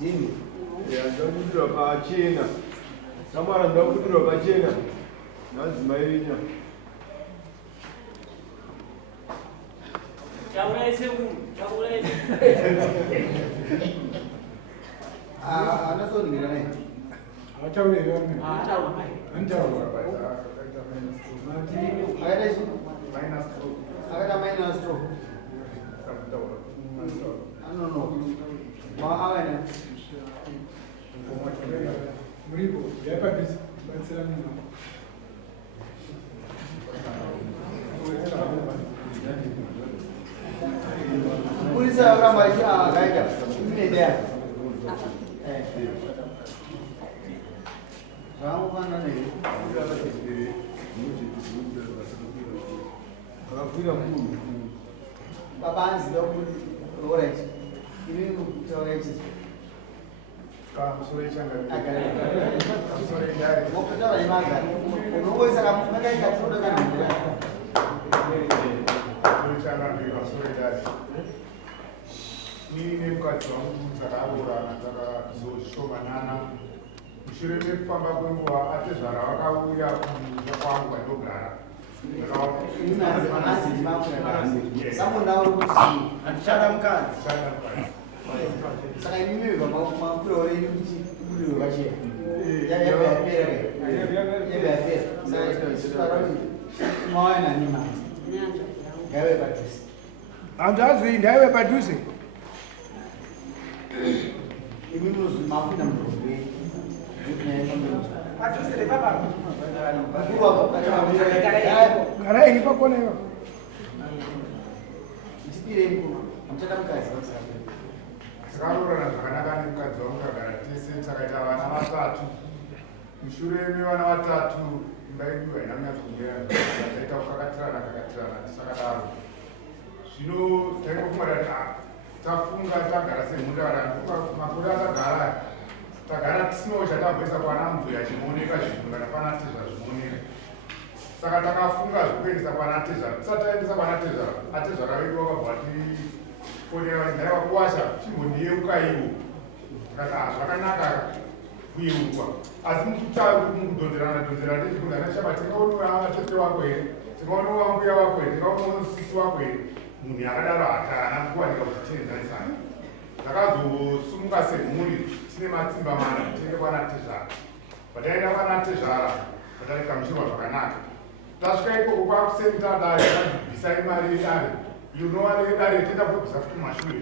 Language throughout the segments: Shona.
Jini. Ya ndakudira pachena. Samara ndakudira pachena. Nazimairinya. Chauraise umu, chauraise. Anasoningira naye. Achaurira Achaura mai. antaura Akaita minus 2. Anono. Maana muripo yapadisi batsira mina polisi akambaita akaita inedea. Ramufana ne. Akakwira mkulu. Babanzi lokuthi ini utawaithi kamusore changa musore ndari ngokutora imanga unowoisa kamakaika kuda kana ndira changa kamusore ndari ni mukadzi wangu dzakaurana dzakazoshomanana mushure mekufamba kwenguva atezvara vakauya kumusha kwangu kwandogara shada mukadzi saka imimi mamakuro wenyu kuti uliwe pachena yabvayapera mawana nemasi ngaive padhuze hanzvazvi ndaive padhuze imi mapinda mudhorobheni garai pakoneyo ichipirei muchada mukadzi takaroorana zvakanaka nemukadzi wangu kagara tese takaita vana vatatu mushure mevana vatatu imba yedu haina kunyatsomira taita kukakatirana tisakadaro zvino taingofunga tati tafunga tagara semhundara makore akagara tagara tisinawo chatabhoisa kwana mvura chimoneka zvinhu kana pana tezva zvinooneka saka takafunga zvekuendesa kwana tezvara tisati taendesa kwana tezvara atezvara vedu vakabva tifonera vati ndaiva kuwasha chimbondiyeuka ivo tikati zvakanaka kuyeukwa asi mukudonzerana tichifunga nachaba tingaonewa atete wako here tingaonewa mbuya wako here tingaonewa musisi wako here munhu yakadaro hatana kuwanika kuti tienzanisana takazosumuka semhuri tine matsimba mana tiende kwana tezvara pataenda kwana tezvara patarikamushirwa zvakanaka tasvika ikoko kwakusenta dare bvisai mari yedare inova redare tienda kubvisa kuti mashure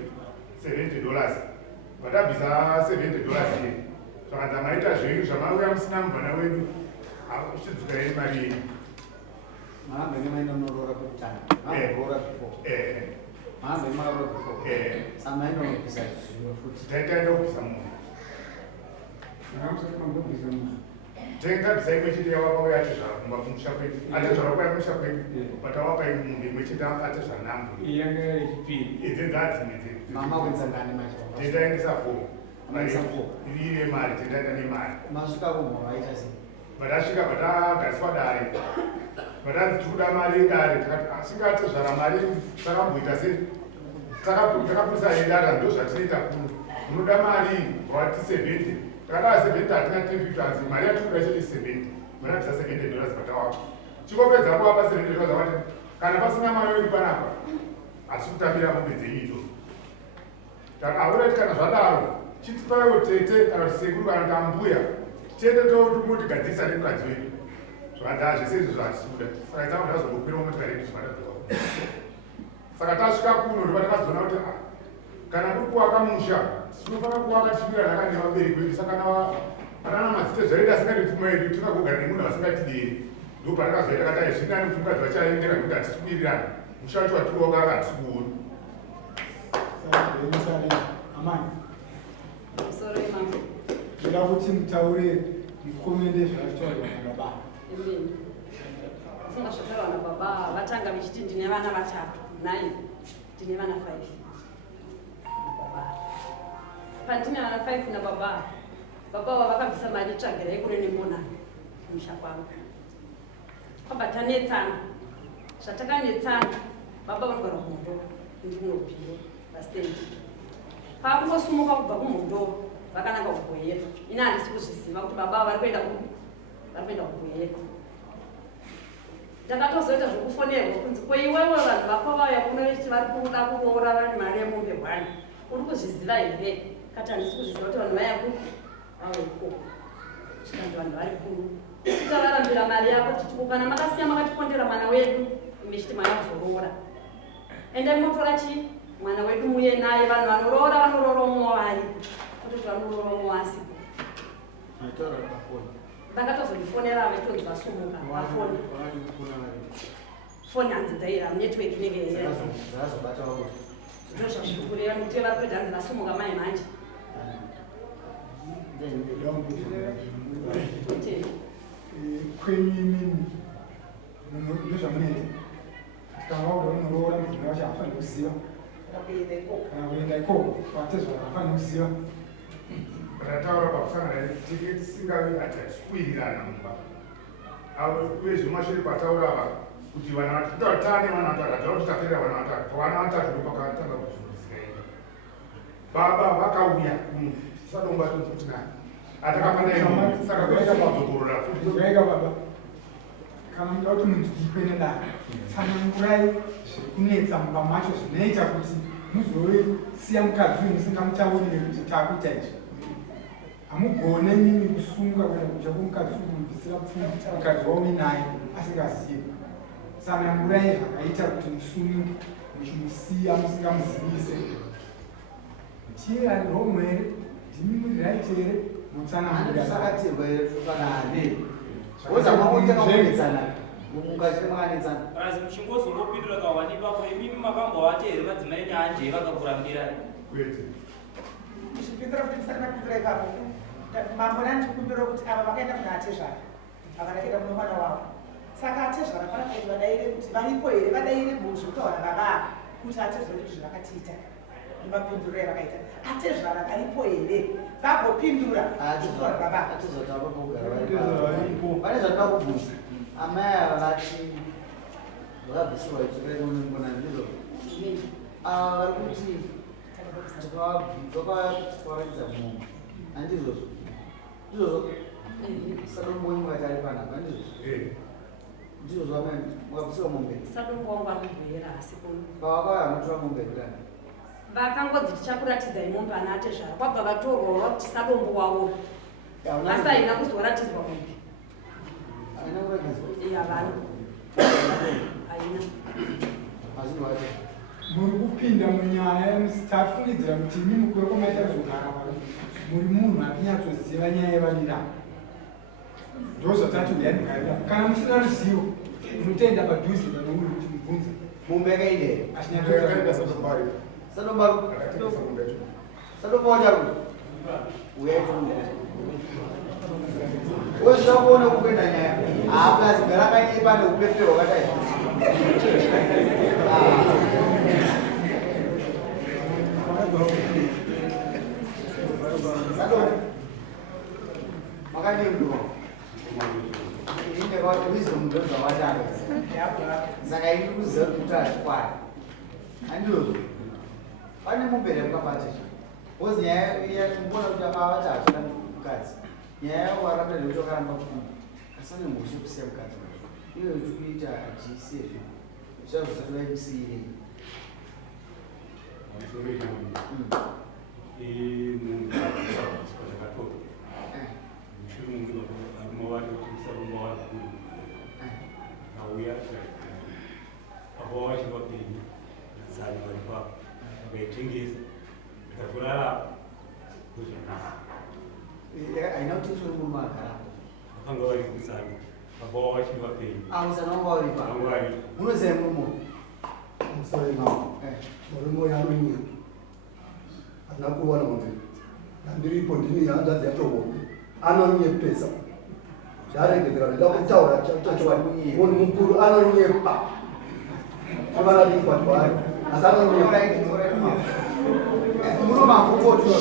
$70 patabvisa $70 ye zvakanza maita zvenyu zvamauya musina mubvana wedu uchidzukai mari yenyu mahambe nemainonorora kutanga maorora before mahambe maorora before samainobvisa zvimwe futi taitaenda kubvisa munhu taintabvisa imwe chete yawakauya atezvara kumba kumusha kwedu atezvara kwaya kumusha kwedu patawapai munhu imwe chete atezvara nambu idzi dzadzimwe mama wenzangani taitaendesa 4 ine mari taitaenda nemari masvika kumwa vaita sei patasvika patagariswa dare patanzi tikuda mari yedare takati asingatezvara mari takamboita sei takapurisa yedare ndo zvatinoita kuno munoda mari rwati 70 takadava 70 hatina 1050 hanzi mari yatikuda chete 70 munabvisa $70 patawako chingopedza kuwapa $70 vati kana pasina mari yori panapa hasi kutambira mombe dzenyu idzodzo takaurati kana zvadaro chitipaiwo tete kana kuti sekuru kana tambuya tiende tomotigadzirisa nemukadzi wedu zvakanzi zvese izvo zvatisuda saka itanga tazombopira motikari yedu zvimadazoa saka tasvika kuno ndopatakazona kuti kana kuri kuvaka musha tinofanira kuvaka tichimira naka nevabereki vedu saka patana mazita zvaida asingadi pfuma yedu tingagogara nemunhu asingatideri ndo patakazoita kati zvinani kuti mukadzi vachaendera nekuti hatisibirirana musha wacho watiri wakaka hatisiuoni amani ndoda kuti mutaure mukomende zvavataurwa nababa funga zvataurwa nababa vatanga vachiti ndine vana vatatu 9 ndine vana 5 pandine vana 5 nababa baba vakabvisa mari tsvagirai kune nemona kumusha kwangu kwamba tanetsana zvatakanetsana baba vanogara kumoto ndinopiro pastendi pakungosumuka kubva kumundoro vakananga kubweyera ini handisi kuzviziva kuti baba vari kuenda kubweyera ndakatozoita zvokufonerwa kunzi kweiwewe vanhu vakwavauya kuno vechi vari kuda kuroora vane mari yemombe 1 uri kuzviziva here kati handisi kuzviziva kuti vanhu vaya vave ikoko chikanzi vanhu vari kuno titararambira mari yako titikukana makasiya makatipondera mwana wedu imechiti mwana kuzoroora ende motora chi mwana wedu muye naye vanhu vanorooromo vari kutoti vanorooromo asipo vakatozondifonera vetonzi vasumuka vafoni foni hanzi dzaira network inenge yaira ndozvazvirikureva nekuti vari kutoita hanzi vasumuka mai manje kwenyimini ndozvamunoita tikangauda unoroora mudzimai wacho hafaniri kuziva kana kuenda ikoko kwatezva hafaniri kuziva ndataura pakusangana tisingavi atichikwirana mumba uyezve mashure pataura apa kuti vana vatitane vana vatatu kuti tapera vana vatatu vana vatatu ndopakatanga kuzvuzikaina baba vakauya sadomba tokuti nani atakapanaisaka kuita padzogorora rega baba kana muda kuti munzi kuipenedana tsanangurai zviri kunetsa mumba macho zvinoita kuti muzosiya mukadzi uyu musingamutaurire kuti takuita izvi hamugone mimi kusunga kana kuja kwomukadzi kumubvisira pfuma mukadzi waume naye asingazivi tsanangurai zvakaita kuti musunge muchimusiya musingamuzivise tiye ari romo here ndimi muri right here mutsanangurisakatirwa fanane ozamakutengamuedzana mukachite makanetsana asi muchingozongopindura kawanipako imimi makambovati here madzimai nyanje vakakurambira kwete zvipindura kuti tisakapindura ipapo mambona ndikumbira kuti ava vakaenda kuna atezvara ava vakaenda kuno mwana wavo saka atezvara panakaiti vadaire kuti varipo here vadaire zvekutaura baba kuti atezvara kuti zvavakatiita mapinduriro yavakaita atezvara varipo here vagopindura zvekutaura baba pane zvatoda kubvunza amai ava vati vakabvisirwa ichireonongona ndizvo ava vari kuti vakavaridza munhu handizvozvo ndizvozvo sadombonyi vakati ari panapa handizvozvo ndizvozvo amai vakabvisirwa mombe sadombo wangu akubwera asi pavakauya mutora mombe kudani vakangodzi tichakuratidzai mombe ana atezvara kwabva vatorwawa kuti sadombo wavo asi haina kuzoratidzwa mombe haina kuratidzwa havana haina mazvinwacho muri kupinda munyaya tafungidzira kuti imi mukure kwamaita kuzogara muri munhu akunyatsoziva nyaya yevadirana ndozvatati uyanigarira kana musina ruzivo unotoenda padhuze panouri kuti mubvunze mombe yakaidei akaenda sadombari sadombaru akatengesa mombe yacho sadomba wacharuti uyaituda wezvakuona kukwenda nyaya haapazigara kanyei pane upepero wakadai makanyengwa indekawati wisdom ndozvavatanga saka ini kuziva kuti achikwari handizvozvo pane mumbere mukabate bcause nyaya mbona kuti akavati achida mukadzi nyaya yavo varambira nekuti vakaramba kufunda asane mhosva yekusiya mukadzi iyo tikuita hatisiyezvo zvazvosati vaikusiyirei haina kuti isori murume agara musana wanga waripa munozai murume musainao murume yanonye hatina kuwana kuti ndandiripo ndini hanzvadzi yatowo anonyepesa ndaregedzera ndida kutaura munhu mukuru anonyepa avanadikwa twari asi anonyepa murume akukotono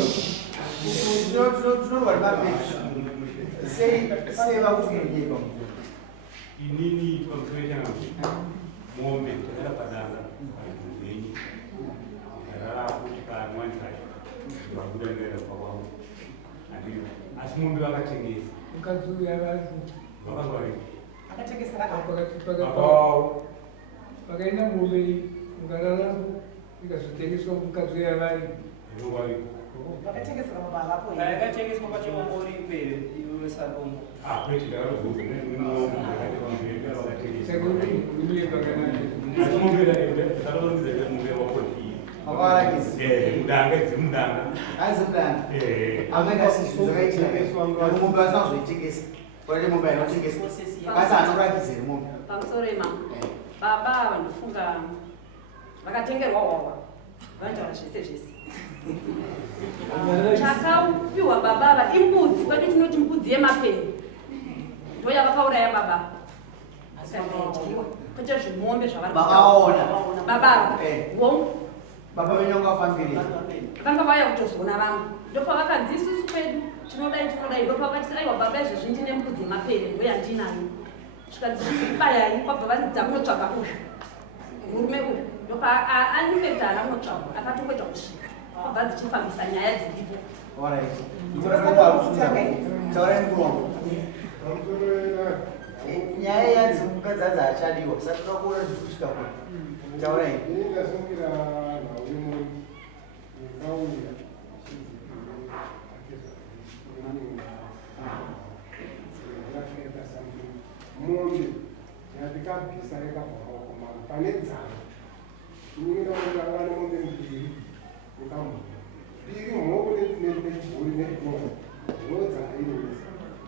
tinorwa ribapesi sei vakutinyepa inini pamusoro changa mombe takada padanga venyi kuti kamwani kacho vabuda ngaira kwakwangu andino asi mombe vakatengesa mukadzi uyu avasi vakangwari pakaenda mombe mukararamo ikazotengeswa mukadzi uyu avari inongwari yakatengeswa pachiongori mberi iwe sadombo kwete ndakatozoza sakuiye pakanaka asi mombe ndakatorongiza mombe wakoti mudanga dzemudanga aizimudanga amengasiizvakaitaaombe asinakuzoitengesa kwaite mombe ainotengeswa asi anorakizire mombe pamusoro imama baba vandofunga vakatengerwa hwahwa vanotaura zvese zvese chakaupiwa babava imbudzi kwedu tinoti mbudzi yemapeni ndo yavakauraya baba asikandaidyaiwa kwete zvimombe zvavakaona babava baba venyu vakafambirei vanga vauya kutozoona vangu ndopavakanzi isusu kwedu tinodai ndopavati aiwa baba izvezvi ndine mbudzi yemapeni ndoyandinayo zvikanzibayai kwabva vanidza munotsvaga uyu murume uyu ndopa anifekta ana munotsvagwa akatongoita kusvika kwabva dzichifambisa nyaya dziripo nyaya yadzimukadzi adzi achadiwa saka takakuona zvikusvika ku taurai ndingasungira naumwe ndikauya mombe yatikabvisa rekabvaoko mama pane dzana iningiraungangana mombe mbiri ukambo mbiri mhoko nebhuri nebhora ndinodzana inesa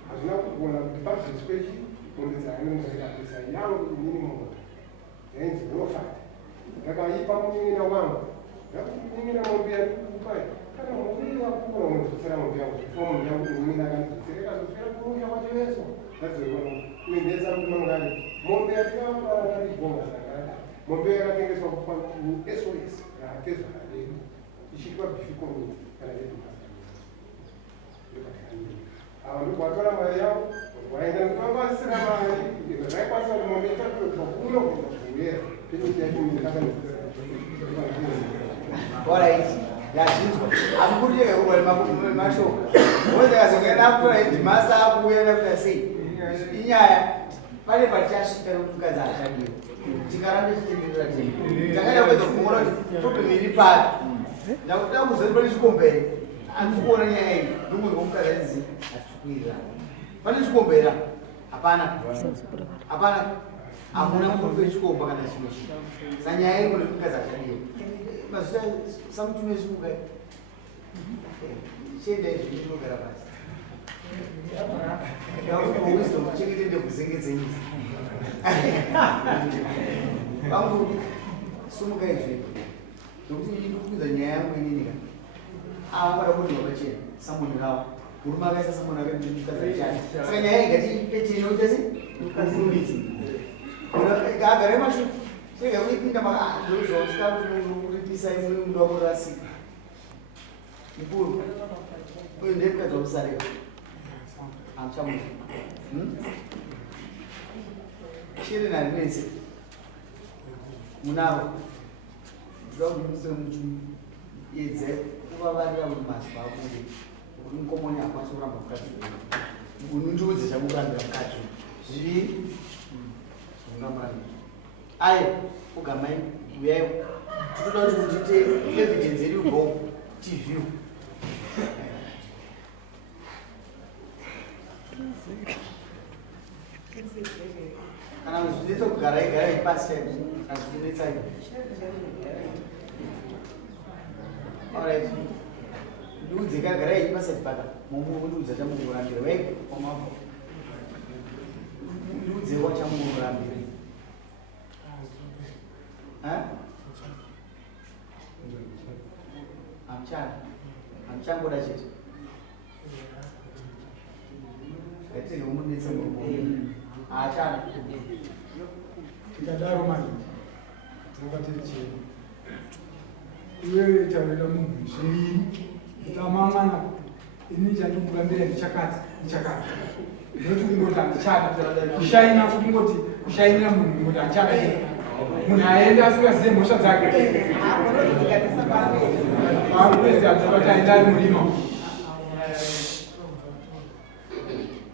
hazvina kugona kuti pabviswe mombe dzanonzaikabvisa yangu inini mota yainzi nofata ndakaipa munin'ina wangu ndakunin'ina mombe yarikukupai kana mombe yakukura unozosera mombe yangu zvifo mombe yangu nin'ina akanzosera kazosera kuuya wachoveso ndadzokona kuendesa mangani mombe yatikaaaribonga sakada mombe yakatengeswa kusos raatezwa kaleni ichitwa bifikomiti kana ava ndokwatora mari yavo waenda ndokavasira mari zvaikwanisa kuti mombe itatotwa kuno kuenda kuyera Alright, yazvinzwa akukurire mashoko wozakazongenda kutora idhimasa akuuya nakuta sei inyaya pane patichasvika mukadzi achadiwa tikarambe chitenderera tei takaita kuedza kuona kuti problem iri papi ndakuda kuzoti pane chikomberi andikuona nyaya iyi ndomuzwa mukadzi achizi atikuirira pane chikombera hapana hamuna kupe chikomba kana chimwe chinhu sanyaya iri kune mukadzi achadiwa mazita samutume suka chienda izvi ndinogara pasi ndakutowisdom kuchengetende kuzengedzenyisa vangu sumuka izvi nokuti ndikukudza nyaya yangu ininika avangada kudima pachena samoni ravo murume akaisa samoni akaimukadzi achadi saka nyaya igati petinoitasi kurumbidzi agare mashu sega uipinda maazvozvosvikakuritisa imwe mundu wakurasika mukuru uyu ndemukadzi wakusareka amuchamuti shere narinese munavo ndoda kuti mupe muchiedze kuvavarira kuti maziva akunge kuti mukomoni hakwanisi kuramba mukadzi unondiudze chakurambira mukadzi zviviri zvingamurambira ayo ugamai uyai tinoda kuti mutite evidence iri ubhongo tiview kana muzvinetsa kugara igara ipasi chaiko azvinetsai alright ndiudze kagara ipasi paka mundiudza chamungurambira wai kwamavo ndiudzewa chamungurambira amchangoda chete gatiri umunetse murume achana tikadaro manje tinonga tiri cheni iwewe taurira munhu zviviri utama mwana ini chandimurambira ndichakati ndoti kungoti handichada kushaina kuti ngoti kushainira munhu ngoti handichada munhu aenda asingazive mhosva dzake vakuprezidanti vati aenda ari murima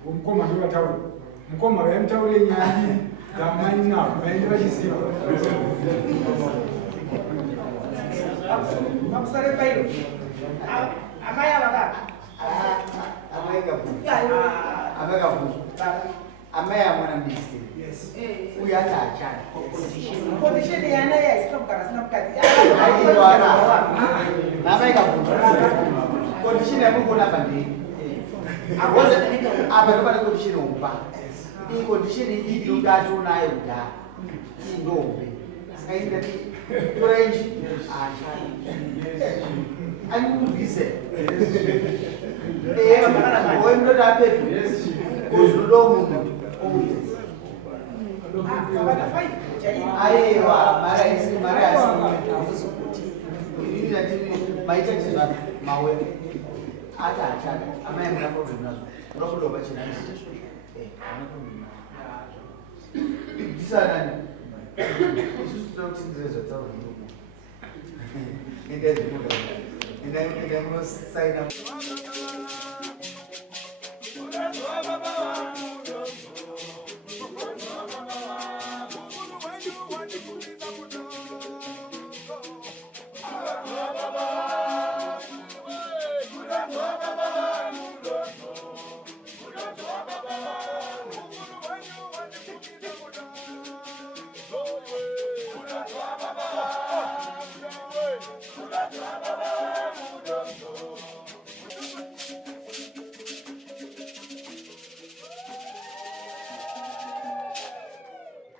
mukoma ndovataura mukoma vaimutaure nyaya dzamai navo vaende vachiziva pamusoro pairo amai avakaka amai amwana mudisi uye ati achani kondisheni yana yaisina kugara sina mukadzi namai kabvunza kondisheni yamugona pandei apa ndopane kondisheni omupa iyi kondisheni iyi inotatonayo kudhara iyi ndombe saka indati torenji achani andikurwise oemndoda apepo kuzodo munhu aiwa mari asiiati maita chizva mawe ati achani amai amuna problem nazvo unokudoba chinai disanani isusu tinoda kutindirezva tauro endai munosaina